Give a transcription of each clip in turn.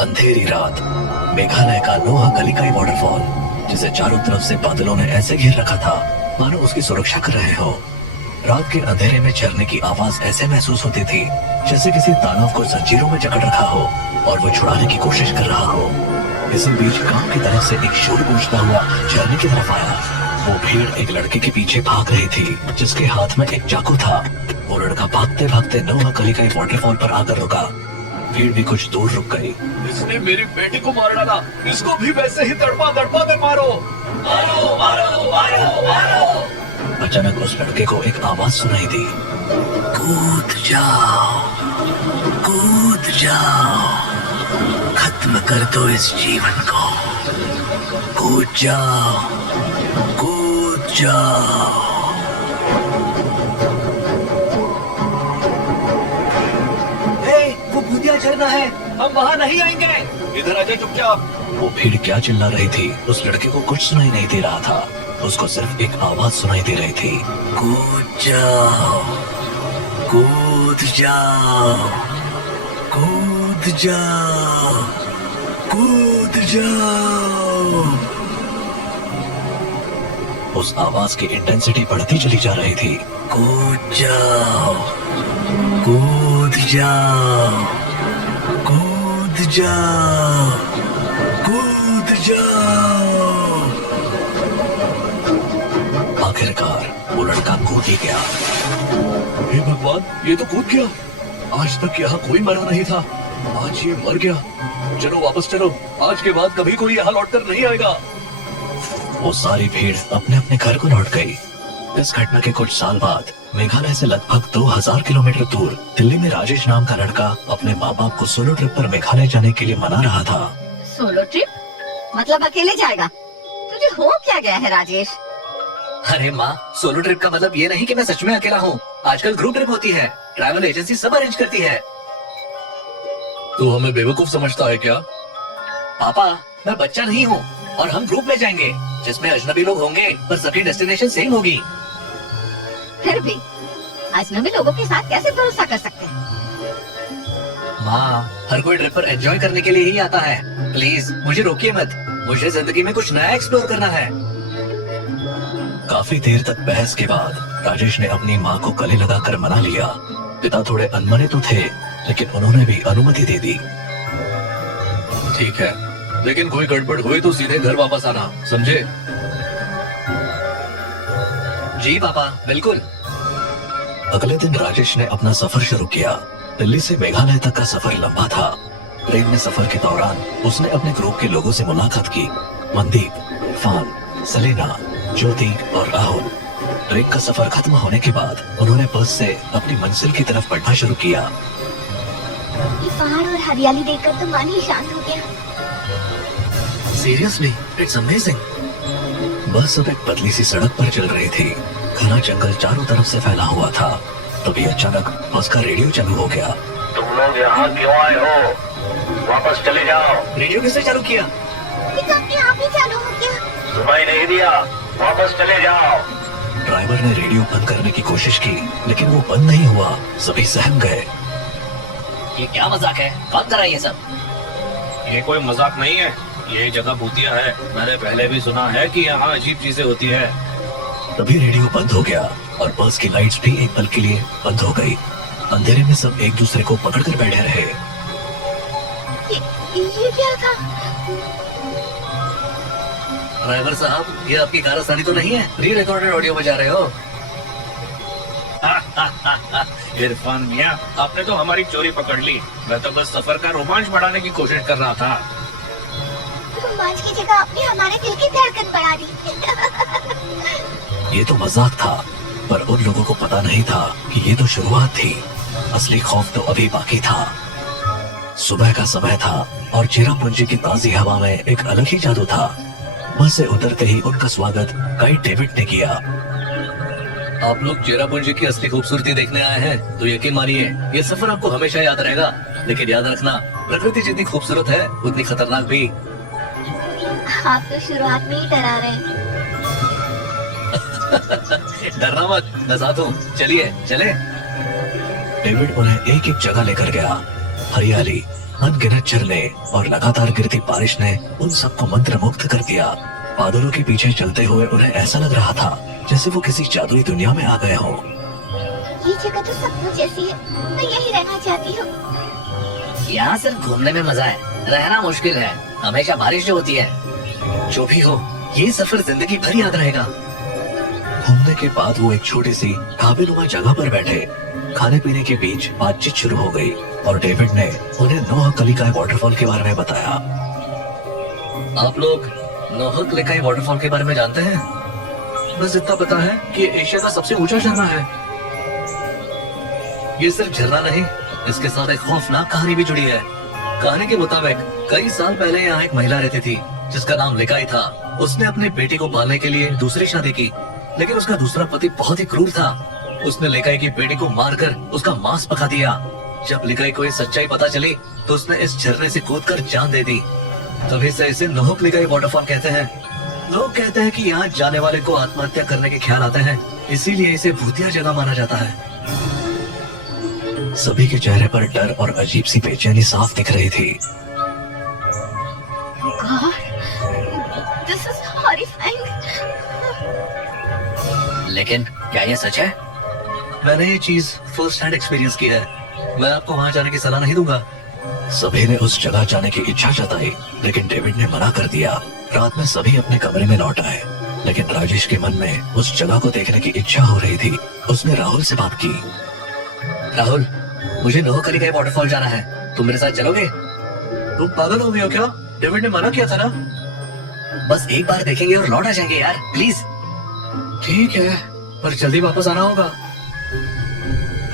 अंधेरी रात, मेघालय का नोआ कलिकाई वाटरफॉल, जिसे चारों तरफ से बादलों ने ऐसे घेर रखा था मानो उसकी सुरक्षा कर रहे हो। रात के अंधेरे में झरने की आवाज ऐसे महसूस होती थी जैसे किसी दानव को जंजीरों में जकड़ रखा हो और वो छुड़ाने की कोशिश कर रहा हो। इसी बीच गांव की तरफ से एक शोर गूंजता हुआ झरने की तरफ आया। वो भीड़ एक लड़के के पीछे भाग रही थी जिसके हाथ में एक चाकू था। वो लड़का भागते भागते नोआ कलिकाई वाटरफॉल पर आकर रुका। भीड़ भी कुछ दूर रुक गई। इसने मेरी बेटी को मार डाला, इसको भी वैसे ही तड़पा तड़पा कर मारो। मारो मारो मारो मारो। अचानक उस लड़के को एक आवाज सुनाई दी, कूद जाओ, कूद जाओ, खत्म कर दो इस जीवन को, कूद जाओ, कूद जाओ। वो भूतिया झरना है, हम वहाँ नहीं आएंगे। इधर आजा चुपचाप। वो भीड़ क्या चिल्ला रही थी उस लड़के को कुछ सुनाई नहीं दे रहा था। उसको सिर्फ एक आवाज सुनाई दे रही थी, कूद जाओ, कूद जाओ, कूद जाओ, कूद जाओ। उस आवाज की इंटेंसिटी बढ़ती चली जा रही थी। कूद जाओ, कूद जाओ, कूद जाओ, कूद जाओ। आखिरकार वो लड़का कूद ही गया। हे भगवान, ये तो कूद गया। आज तक यहाँ कोई मरा नहीं था, आज ये मर गया। चलो वापस चलो, आज के बाद कभी कोई यहाँ लौटकर नहीं आएगा। वो सारी भीड़ अपने अपने घर को लौट गई। इस घटना के कुछ साल बाद मेघालय से लगभग 2000 किलोमीटर दूर दिल्ली में राजेश नाम का लड़का अपने माँ बाप को सोलो ट्रिप पर मेघालय जाने के लिए मना रहा था। Solo trip? मतलब अकेले जाएगा? तुझे हो क्या गया है राजेश? अरे माँ, सोलो ट्रिप का मतलब ये नहीं कि मैं सच में अकेला हूँ। आजकल ग्रुप ट्रिप होती है, ट्रैवल एजेंसी सब अरेंज करती है। तू हमें बेवकूफ समझता है क्या? पापा, मैं बच्चा नहीं हूँ और हम ग्रुप में जाएंगे जिसमें अजनबी लोग होंगे पर सबकी डेस्टिनेशन सेम होगी। फिर भी अजनबी लोगों के साथ कैसे भरोसा कर सकते हैं? माँ, हर कोई ट्रिप पर एंजॉय करने के लिए ही आता है। प्लीज मुझे रोकिए मत, मुझे जिंदगी में कुछ नया एक्सप्लोर करना है। काफी देर तक बहस के बाद राजेश ने अपनी माँ को गले लगाकर मना लिया। पिता थोड़े अनमने तो थे लेकिन उन्होंने भी अनुमति दे दी। ठीक है, लेकिन कोई गड़बड़ हुई तो सीधे घर वापस आना, समझे? जी पापा, बिल्कुल। अगले दिन राजेश ने अपना सफर शुरू किया। दिल्ली से मेघालय तक का सफर लंबा था। ट्रेन में सफर के दौरान उसने अपने ग्रुप के लोगों से मुलाकात की। मनदीप, इरफान, सलीना, ज्योति और राहुल। ट्रेन का सफर खत्म होने के बाद उन्होंने बस से अपनी मंजिल की तरफ बढ़ना शुरू किया। ये पहाड़ और हरियाली देखकर तो मन ही शांत हो गया। Seriously, it's amazing. बस अब एक पतली सी सड़क पर चल रही थी। घना जंगल चारों तरफ से फैला हुआ था। तभी अचानक बस का रेडियो चालू हो गया। तुम लोग यहाँ क्यों आए हो? वापस चले जाओ। रेडियो किसने चालू किया? ये तो अपने आप ही चालू हो गया। सुनाई नहीं दिया? वापस चले जाओ। ड्राइवर ने रेडियो बंद करने की कोशिश की लेकिन वो बंद नहीं हुआ। सभी सहम गए। ये क्या मजाक है? कौन कर रहा है ये सब? ये कोई मजाक नहीं है, ये जगह भूतिया है। मैंने पहले भी सुना है कि यहाँ अजीब चीजें होती है। तभी रेडियो बंद हो गया और बस की लाइट्स भी एक पल के लिए बंद हो गई। अंधेरे में सब एक दूसरे को पकड़कर बैठे रहे। ये क्या था? ड्राइवर साहब, ये आपकी कारस्तानी तो नहीं है? री रिकॉर्डेड ऑडियो बजा रहे हो? इरफान मियाँ, आपने तो हमारी चोरी पकड़ ली। मैं तो बस सफर का रोमांच बढ़ाने की कोशिश कर रहा था। रोमांच की जगह आपने हमारे दिल की धड़कन बढ़ा दी। ये तो मजाक था, पर उन लोगों को पता नहीं था कि ये तो शुरुआत थी। असली खौफ तो अभी बाकी था। सुबह का समय था और चेरापूंजी की ताजी हवा में एक अलग ही जादू था। बस से उतरते ही उनका स्वागत गाइड डेविड ने किया। आप लोग चेरापूंजी की असली खूबसूरती देखने आए हैं तो यकीन मानिए ये सफर आपको हमेशा याद रहेगा। लेकिन याद रखना, प्रकृति जितनी खूबसूरत है उतनी खतरनाक भी। आप तो शुरुआत में ही डरा रहे हैं। डरना मत, मैं साथ हूँ। चलिए चले। डेविड उन्हें एक एक जगह लेकर गया। हरियाली, अनगिनत झरने और लगातार गिरती बारिश ने उन सबको मंत्रमुग्ध कर दिया। बादलों के पीछे चलते हुए उन्हें ऐसा लग रहा था जैसे वो किसी जादुई दुनिया में आ गए हों। ये जगह तो सपनों जैसी है, मैं यही रहना चाहती हूँ। यहाँ सिर्फ घूमने में मजा है, रहना मुश्किल है। हमेशा बारिश जो होती है। जो भी हो, ये सफर जिंदगी भर याद रहेगा। घूमने के बाद वो एक छोटी सी ढाबेनुमा जगह पर बैठे। खाने पीने के बीच बातचीत शुरू हो गई और डेविड ने उन्हें नोह कलिकाई वाटरफॉल के बारे में बताया। आप लोग नोह कलिकाई वाटरफॉल के बारे में जानते हैं? बस इतना पता है कि ये एशिया का सबसे ऊंचा झरना है। ये सिर्फ झरना नहीं, इसके साथ एक खौफनाक कहानी भी जुड़ी है। कहानी के मुताबिक कई साल पहले यहाँ एक महिला रहती थी जिसका नाम लिकाई था। उसने अपने बेटे को पालने के लिए दूसरी शादी की, लेकिन उसका दूसरा पति बहुत ही क्रूर था। उसने लिकाई की बेटी को मारकर उसका मांस पका दिया। जब लिकाई को ये सच्चाई पता चली तो उसने इस झरने से कूदकर जान दे दी। तभी से इसे नोह कलिकाई वाटरफॉल कहते हैं। लोग कहते हैं कि यहाँ जाने वाले को आत्महत्या करने के ख्याल आते हैं, इसीलिए इसे भूतिया जगह माना जाता है। सभी के चेहरे पर डर और अजीब सी बेचैनी साफ दिख रही थी। God, this is horrifying. लेकिन क्या ये सच है? मैंने ये चीज फर्स्ट हैंड एक्सपीरियंस की है। मैं आपको वहाँ जाने की सलाह नहीं दूंगा। सभी ने उस जगह जाने की इच्छा जताई, लेकिन डेविड ने मना कर दिया। रात में सभी अपने कमरे में लौट आए, लेकिन राजेश के मन में उस जगह को देखने की इच्छा हो रही थी। उसने राहुल से बात की। राहुल, मुझे नोह कलिकाई वाटरफॉल जाना है, तुम मेरे साथ चलोगे? तुम पागल हो गए हो क्या? डेविड ने मना किया था ना। बस एक बार देखेंगे और लौट आ जाएंगे यार, प्लीज। ठीक है, पर जल्दी वापस आना होगा।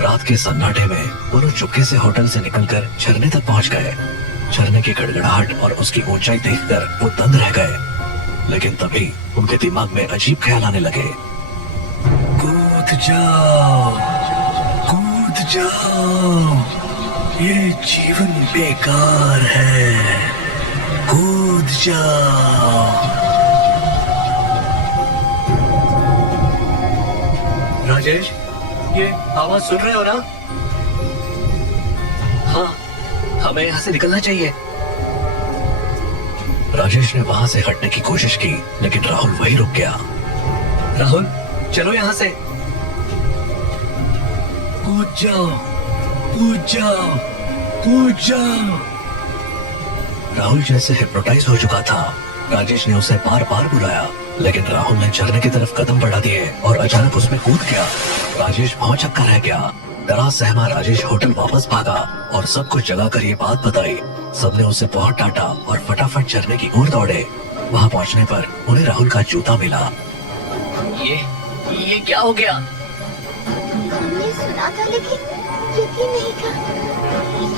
रात के सन्नाटे में दोनों चुपके से होटल से निकलकर झरने तक पहुंच गए। झरने की गड़गड़ाहट और उसकी ऊंचाई देखकर वो दंग रह गए, लेकिन तभी उनके दिमाग में अजीब ख्याल आने लगे। कूद जाओ, कूद जाओ, ये जीवन बेकार है, कूद जाओ। राजेश, ये आवाज सुन रहे हो ना? हाँ, हमें यहाँ से निकलना चाहिए। राजेश ने वहां से हटने की कोशिश की, लेकिन राहुल वहीं रुक गया। राहुल, चलो यहाँ से। कूद जाओ, कूद जाओ, कूद जाओ। राहुल जैसे हिप्नोटाइज हो चुका था। राजेश ने उसे बार बार बुलाया, लेकिन राहुल ने झरने की तरफ कदम बढ़ा दिए और अचानक उसमें कूद गया। राजेश भौंचक्का रह गया। डरा सहमा राजेश होटल वापस भागा और सबको जगा कर ये बात बताई। सबने उसे बहुत डांटा और फटाफट झरने की ओर दौड़े। वहां पहुंचने पर उन्हें राहुल का जूता मिला। ये क्या हो गया? हमने सुना था लेकिन यकीन नहीं था,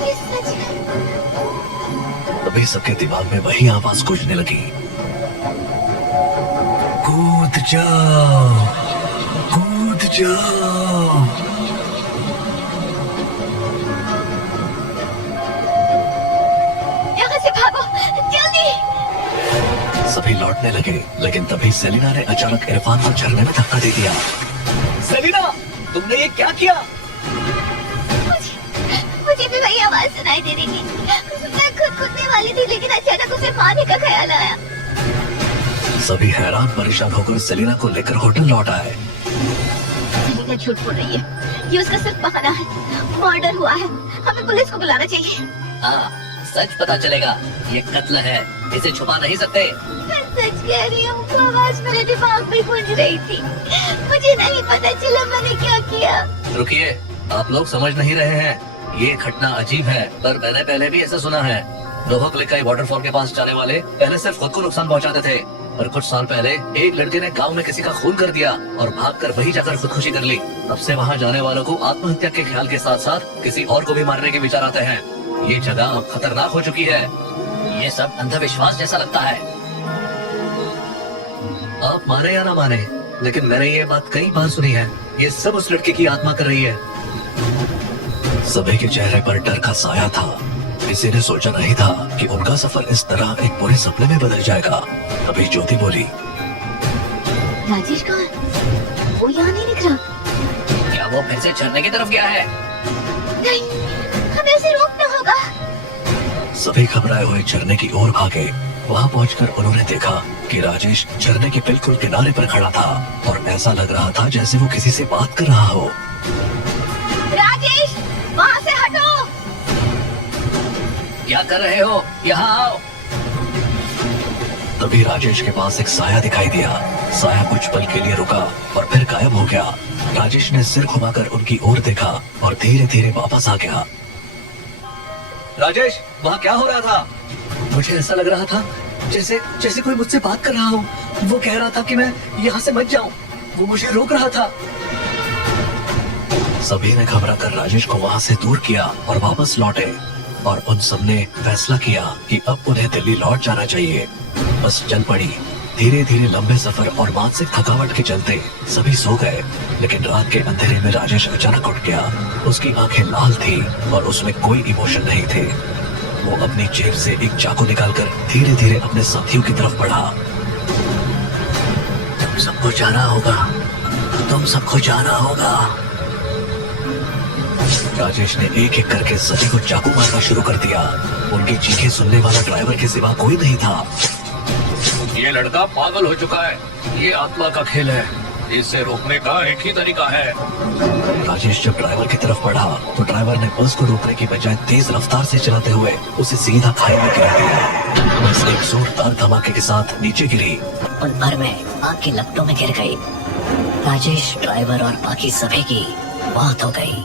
ये सच है। तभी सबके दिमाग में वही आवाज गूंजने लगी। कूद जाओ, कूद जाओ। यहाँ से भागो, जल्दी। सभी लौटने लगे, लेकिन तभी सेलिना ने अचानक इरफान को झरने में धक्का दे दिया। सेलिना, तुमने ये क्या किया? मुझे भी वही आवाज सुनाई दे रही थी। मैं खुद कूदने वाली थी, लेकिन अचानक उसे मारने का ख्याल आया। सभी हैरान परेशान होकर सेलिना को लेकर होटल लौट आए। सेलिना झूठ बोल रही है, ये उसका सिर्फ बहाना है। मर्डर हुआ है, हमें पुलिस को बुलाना चाहिए। हाँ, सच पता चलेगा। ये कत्ल है, इसे छुपा नहीं सकते। मैं सच कह रही हूँ, वो आवाज मेरे दिमाग में गूंज रही थी। मुझे नहीं पता चला मैंने क्या किया। रुकिए, आप लोग समझ नहीं रहे हैं। ये घटना अजीब है, पर मैंने पहले भी ऐसा सुना है। नोह कलिकाई वाटरफॉल के पास जाने वाले पहले सिर्फ खुद को नुकसान पहुंचाते थे, पर कुछ साल पहले एक लड़के ने गांव में किसी का खून कर दिया और भागकर वहीं जाकर खुदकुशी कर ली। तब से वहां जाने वालों को आत्महत्या के ख्याल के साथ साथ किसी और को भी मारने के विचार आते हैं। ये जगह अब खतरनाक हो चुकी है। ये सब अंधविश्वास जैसा लगता है। आप माने या ना माने, लेकिन मैंने ये बात कई बार सुनी है। ये सब उस लड़के की आत्मा कर रही है। सभी के चेहरे पर डर का साया था। किसी ने सोचा नहीं था कि उनका सफर इस तरह एक बुरे सपने में बदल जाएगा। तभी ज्योति बोली, राजेश कहाँ है? वो यहाँ नहीं दिख रहा। क्या वो फिर से झरने की तरफ गया है? नहीं, हमें उसे रोकना होगा। सभी घबराए हुए झरने की ओर भागे। वहां पहुंचकर उन्होंने देखा कि राजेश झरने के बिल्कुल किनारे पर खड़ा था और ऐसा लग रहा था जैसे वो किसी से बात कर रहा हो। राजेश, वहाँ से हटो। क्या कर रहे हो? यहाँ आओ। तभी राजेश के पास एक साया दिखाई दिया। साया कुछ पल के लिए रुका और फिर गायब हो गया। राजेश ने सिर घुमाकर उनकी ओर देखा और धीरे धीरे वापस आ गया। राजेश, वहाँ क्या हो रहा था? मुझे ऐसा लग रहा था जैसे जैसे कोई मुझसे बात कर रहा हो। वो कह रहा था कि मैं यहाँ से मत जाऊं। वो मुझे रोक रहा था। सभी ने घबरा कर राजेश को वहाँ से दूर किया और वापस लौटे और उन सबने फैसला किया कि अब उन्हें दिल्ली लौट जाना चाहिए। बस चल पड़ी। धीरे धीरे लंबे सफर और मानसिक थकावट के चलते सभी सो गए। लेकिन रात के अंधेरे में राजेश अचानक उठ गया। उसकी आंखें लाल थी और उसमें कोई इमोशन नहीं थे। वो अपनी जेब से एक चाकू निकालकर धीरे धीरे अपने साथियों की तरफ बढ़ा। तुम सबको जाना होगा। तुम सबको जाना होगा। राजेश ने एक एक करके सभी को चाकू मारना शुरू कर दिया। उनकी चीखें सुनने वाला ड्राइवर के सिवा कोई नहीं था। ये लड़का पागल हो चुका है। ये आत्मा का खेल है। इसे रोकने का एक ही तरीका है। राजेश जब ड्राइवर की तरफ बढ़ा तो ड्राइवर ने बस को रोकने की बजाय तेज रफ्तार से चलाते हुए उसे सीधा खाई में गिरा दिया। बस एक जोरदार धमाके के साथ नीचे गिरी। उन भर में आग की लपटों में गिर गई। राजेश, ड्राइवर और बाकी सभी की मौत हो गई।